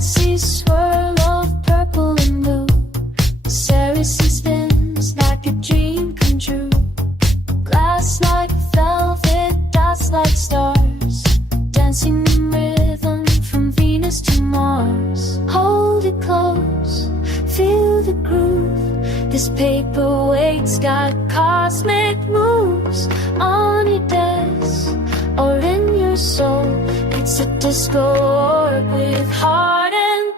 galaxy's swirl of purple and blue. Saracen spins like a dream come true. Glass like velvet, dots like stars, dancing in rhythm from Venus to Mars. Hold it close, feel the groove. This paperweight's got cosmic moves. On your desk or in your soul, it's a disco orb with heart and